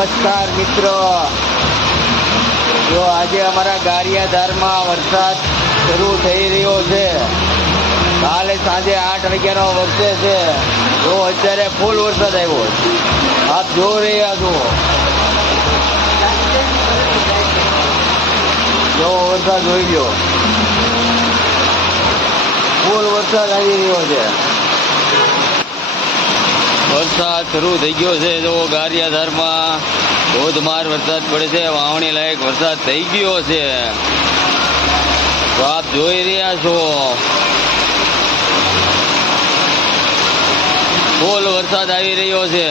નમસ્કાર મિત્રો. જો આજે અમારા ગારિયાધારમાં વરસાદ શરૂ થઈ રહ્યો છે, કાલે સાંજે આઠ વાગ્યાનો વરસે છે જો અત્યારે ફૂલ વરસાદ આવ્યો આપ જો રહ્યા છો. જો વરસાદ જોઈ ગયો ફૂલ વરસાદ આવી રહ્યો છે. વરસાદ શરૂ થઈ ગયો છે. જો ગારિયાધારમાં ધોધમાર વરસાદ પડે છે. વાવણી લાયક વરસાદ થઈ ગયો છે. તો આપ જોઈ રહ્યા છો. ફૂલ વરસાદ આવી રહ્યો છે.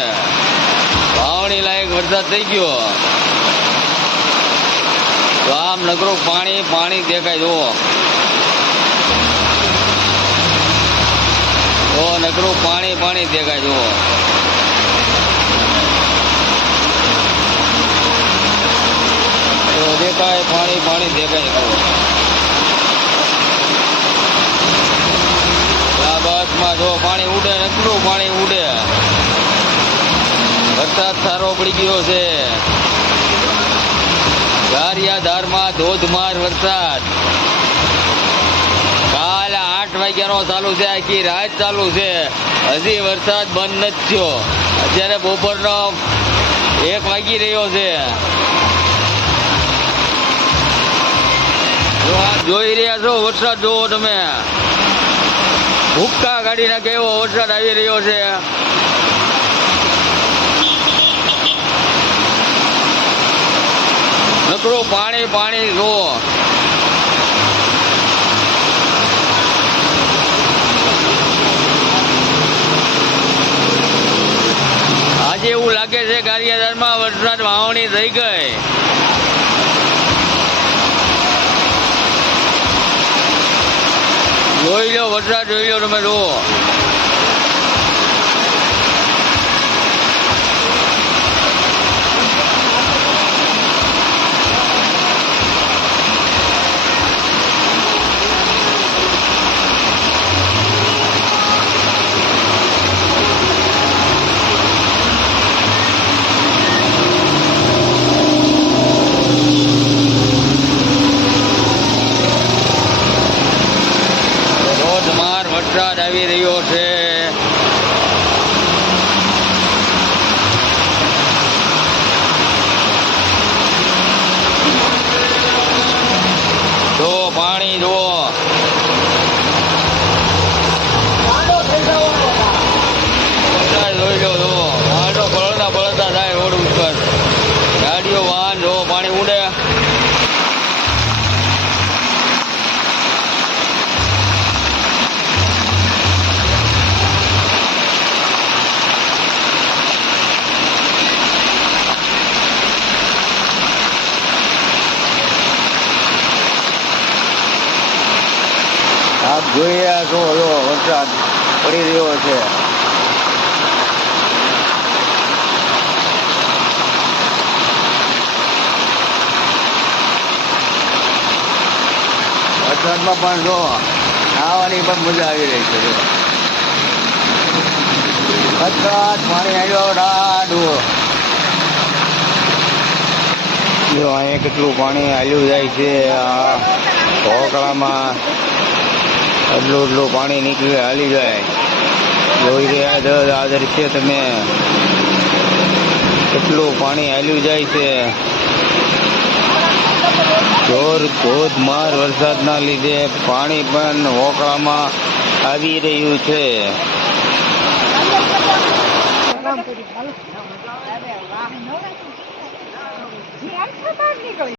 વાવણી લાયક વરસાદ થઈ ગયો. તો આમ નકરો પાણી પાણી દેખાય. જુઓ. તો નકરું પાણી પાણી દેખાય જુઓ. દેખાય પાણી પાણી દેખાય જુઓ. આ જો પાણી ઉડે, નકરું પાણી ઉડે. વરસાદ સારો પડી ગયો છે. ગારિયાધારમાં ધોધમાર વરસાદ. વાગ્યાનો ચાલુ છે, આખી રાત ચાલુ છે. હજી વરસાદ બંધ નથી થયો. અત્યારે બપોરનો એક વાગી રહ્યો છે. જોઈ રહ્યા છો, વરસાદ જોવો તમે. ભૂક્કા કાઢીને કેવો વરસાદ આવી રહ્યો છે. નકરું પાણી પાણી જુઓ આજે એવું લાગે છે ગારિયાધારમાં વરસાદ વાવણી થઈ ગઈ. જોઈ લો વરસાદ જોઈ લો તમે જુઓ ધોધમાર વરસાદ આવી રહ્યો છે જો પાણી જુઓ વરસાદ જોઈ લો જુઓ વાહનો પળતા પળતા થાય રોડ ઉપર ગાડીઓ વાહન જો પાણી ઉડે આપ જોઈ રહ્યા છો જો વરસાદ પડી રહ્યો છે. વરસાદમાં પણ જો નાવાની પણ મજા આવી રહી છે. વરસાદ, પાણી આવ્યો, ડાડું. જો અહીંયા કેટલું પાણી આવ્યું જાય છે, આ ઢોકળામાં. એટલું એટલું પાણી નીકળે, હાલી જાય. જોઈ રહ્યા છો, આ દ્રશ્ય તમે. કેટલું પાણી હાલ્યું જાય છે. જોર, ધોધમાર વરસાદના લીધે પાણી પણ હોકળામાં આવી રહ્યું છે.